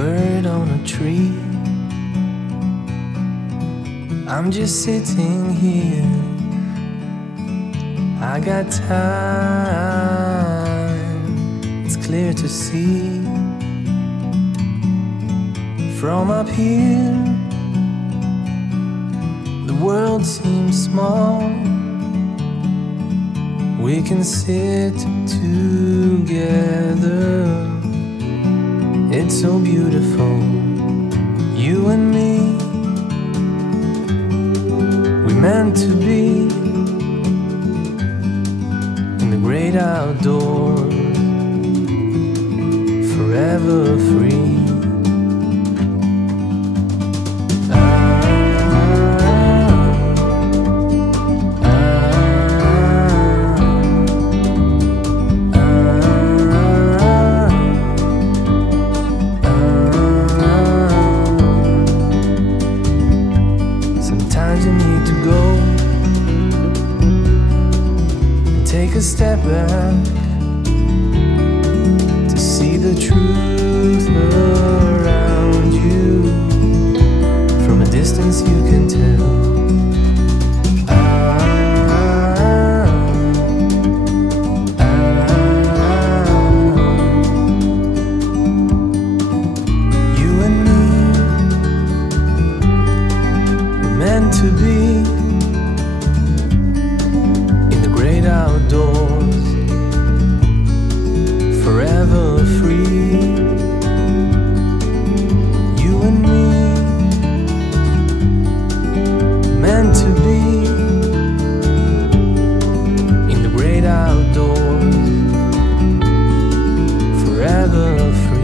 bird on a tree. I'm just sitting here, I got time, it's clear to see. From up here, the world seems small. We can sit together, it's so beautiful, you and me. We meant to be in the great outdoors, forever free. Take a step back to see the truth around you. From a distance you can tell. You and me were meant to be outdoors, forever free. You and me, meant to be in the great outdoors, forever free.